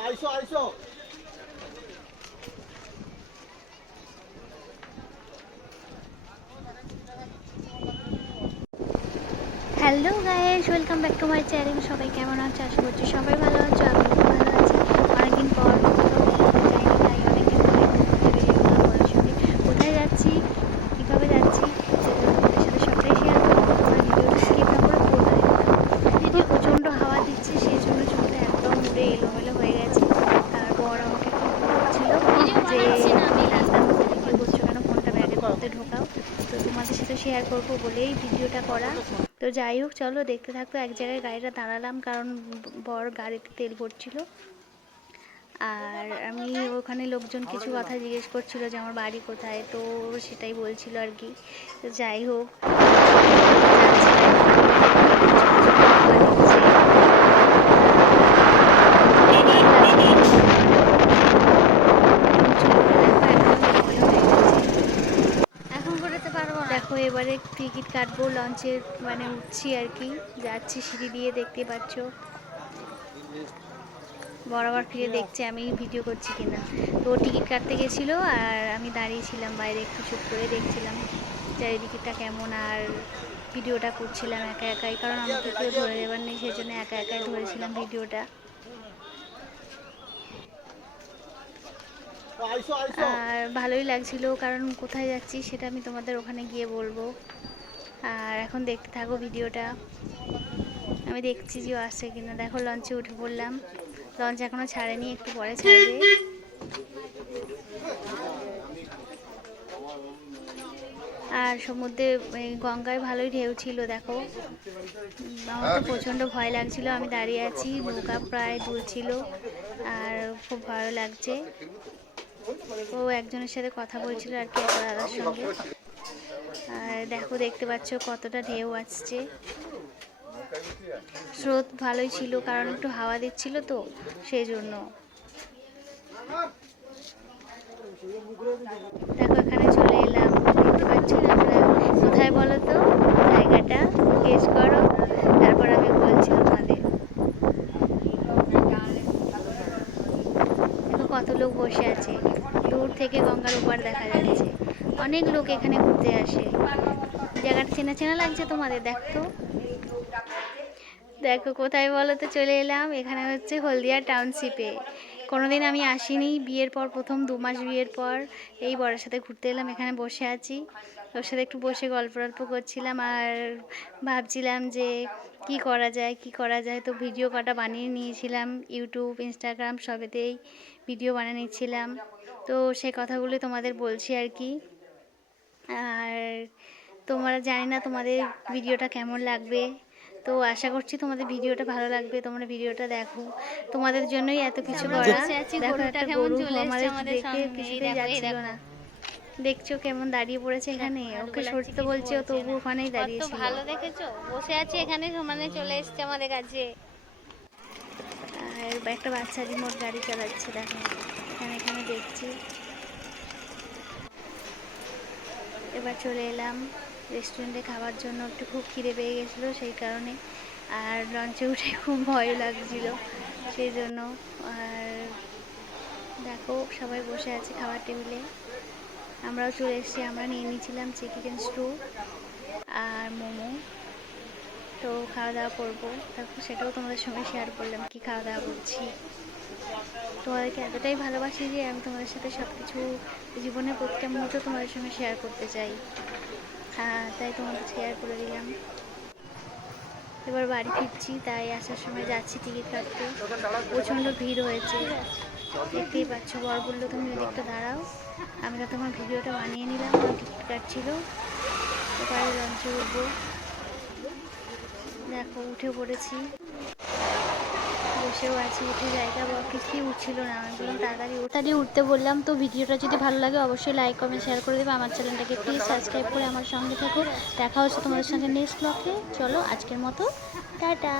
আইসো আইসো। Hello guys welcome back to my channel সবাই কেমন আছে? আশা করছি সবাই ভালো আছে আমি ভালো আছি। অনেকদিন পর কোথাও যাইনি তাই অনেকদিন পরে ঘুরতে বেরিয়ে গেলাম ওদের সঙ্গে কোথায় যাচ্ছি কীভাবে যাচ্ছি সেটা তোমাদের সাথে সবটাই শেয়ার করব তোমরা ভিডিওটা স্কিপ না করে পুরোটা দেখো যদিও প্রচণ্ড হাওয়া দিচ্ছে সেই জন্য চুলটা একদম উড়ে এলোমেলো হয়ে গেছে তারপর আমাকে খুব বলছিল যে রাস্তার মধ্যে ভিডিও করছ কেন ফোনটা ব্যাগের মধ্যে ঢোকাও তো তোমাদের সাথে শেয়ার করব বলেই ভিডিওটা করা। তো যাই হোক, চলো দেখতে থাকতো এক জায়গায় গাড়িটা দাঁড়ালাম কারণ বর গাড়িতে তেল ভরছিল। আর আমি ওখানে লোকজন কিছু কথা জিজ্ঞেস করছিল যে আমার বাড়ি কোথায়, তো সেটাই বলছিল আর কি। যাই হোক এখন করতে পারব দেখো এবারে টিকিট কাটবো লঞ্চের মানে উঠছি আর কি। যাচ্ছি সিঁড়ি দিয়ে, দেখতে পাচ্ছ। বরাবর ফিরে দেখছে আমি ভিডিও করছি কিনা। তো টিকিট কাটতে গেছিল আর আমি দাঁড়িয়েছিলাম বাইরে, একটু চুপ করে দেখছিলাম চারিদিকটা কেমন আর ভিডিওটা করছিলাম একা একাই, কারণ আমাকে কেউ ধরে দেবার নেই, সেই জন্য একা একাই ধরেছিলাম ভিডিওটা আর ভালোই লাগছিল, কারণ কোথায় যাচ্ছি সেটা আমি তোমাদের ওখানে গিয়ে বলব। আর এখন দেখতে থাকো ভিডিওটা। আমি দেখছি যে আসছে কিনা। দেখো লঞ্চে উঠে পড়লাম। লঞ্চ এখনও ছাড়েনি, একটু পরে ছাড়বে। আর সমুদ্রে গঙ্গায় ভালোই ঢেউ ছিল, দেখো। আমার তো প্রচণ্ড ভয় লাগছিল, আমি দাঁড়িয়ে আছি, নৌকা প্রায় দুলছিল আর খুব ভালো লাগছে। ও একজনের সাথে কথা বলছিল আর কি দাদার সঙ্গে। দেখো, দেখতে পাচ্ছ কতটা ঢেউ আসছে। স্রোত ভালোই ছিল, কারণ একটু হাওয়া দিচ্ছিল তো সেই জন্য দেখো, এখানে চলে এলাম। দেখতে পাচ্ছ আমরা কোথায় বলো তো? জায়গাটা গেস করো। তারপর আমি বলছি তোমাদের। কত লোক বসে আছে। দূর থেকে গঙ্গার উপর দেখা যাচ্ছে। অনেক লোক এখানে ঘুরতে আসে। জায়গাটা চেনা চেনা লাগছে তোমাদের দেখতো দেখো, কোথায় বলো তো, চলে এলাম। এখানে হচ্ছে হলদিয়া টাউনশিপে। কোনোদিন আমি আসিনি, বিয়ের পর, প্রথম দু মাস বিয়ের পর। এই বরের সাথে ঘুরতে এলাম, এখানে বসে আছি। ওর সাথে একটু বসে গল্প টল্প করছিলাম আর ভাবছিলাম যে কি করা যায়, কি করা যায়। তো ভিডিও কটা বানিয়ে নিয়েছিলাম, ইউটিউব, ইনস্টাগ্রাম সবেতেই ভিডিও বানিয়ে নিচ্ছিলাম। তো সে কথাগুলো তোমাদের বলছি আর কি। আর তোমরা জানি না তোমাদের ভিডিওটা কেমন লাগবে। তো আশা করছি তোমাদের ভিডিওটা ভালো লাগবে তোমরা ভিডিওটা দেখো। তোমাদের জন্যই এত কিছু করা। দেখো একটা গরু আমাদের দেখে কিছুতেই যাচ্ছিল না। দেখছ কেমন দাঁড়িয়ে পড়েছে এখানে? ওকে সরতে বলছে ও তবু ওখানেই দাঁড়িয়ে কত ভালো দেখেছ? বসে আছে এখানে সমানে চলে এসছে আমাদের কাছে। আর একটা বাচ্চা রিমোট গাড়ি চালাচ্ছে দেখো। এখানে এখানে দেখছি। এবার চলে এলাম রেস্টুরেন্টে খাওয়ার জন্য। একটু খুব খিদে পেয়ে গেছিল সেই কারণে। আর লঞ্চে উঠে খুব ভয় লাগছিল সেই জন্য আর দেখো, সবাই বসে আছে খাবার টেবিলে। আমরাও চলে এসেছি, আমরা নিয়ে নিয়েছিলাম চিকেন স্টু আর মোমো। তো খাওয়া দাওয়া করব। তারপর সেটাও তোমাদের সঙ্গে শেয়ার করলাম, কি খাওয়া দাওয়া করছি। তোমাদেরকে এতটাই ভালোবাসি যে আমি তোমাদের সাথে সব কিছু জীবনের প্রত্যেক মুহূর্ত তোমাদের সঙ্গে শেয়ার করতে চাই। হ্যাঁ তাই তোমাদের শেয়ার করে দিলাম। এবার বাড়ি ফিরছি, তাই আসার সময় যাচ্ছি টিকিট কাটতে। প্রচণ্ড ভিড় হয়েছে। দেখতেই পাচ্ছ বর বলল তুমি ওদিকটা দাঁড়াও। আমি তো তোমার ভিডিওটা বানিয়ে নিলাম, আমার টিকিট কাটছিল। এবারে লঞ্চে উঠবো। দেখো, উঠে পড়েছি। বসেও আছি, উঠে জায়গা বা কিছুই উঠছিল না। আমি বললাম, তাড়াতাড়ি তাড়াতাড়ি উঠতে বললাম, তো ভিডিওটা যদি ভালো লাগে, অবশ্যই লাইক কমেন্ট শেয়ার করে দেবে। আমার চ্যানেলটাকে প্লিজ সাবস্ক্রাইব করে আমার সঙ্গে থাকো। দেখা হচ্ছে তোমাদের সঙ্গে নেক্সট ব্লগে চলো, আজকের মতো, টাটা।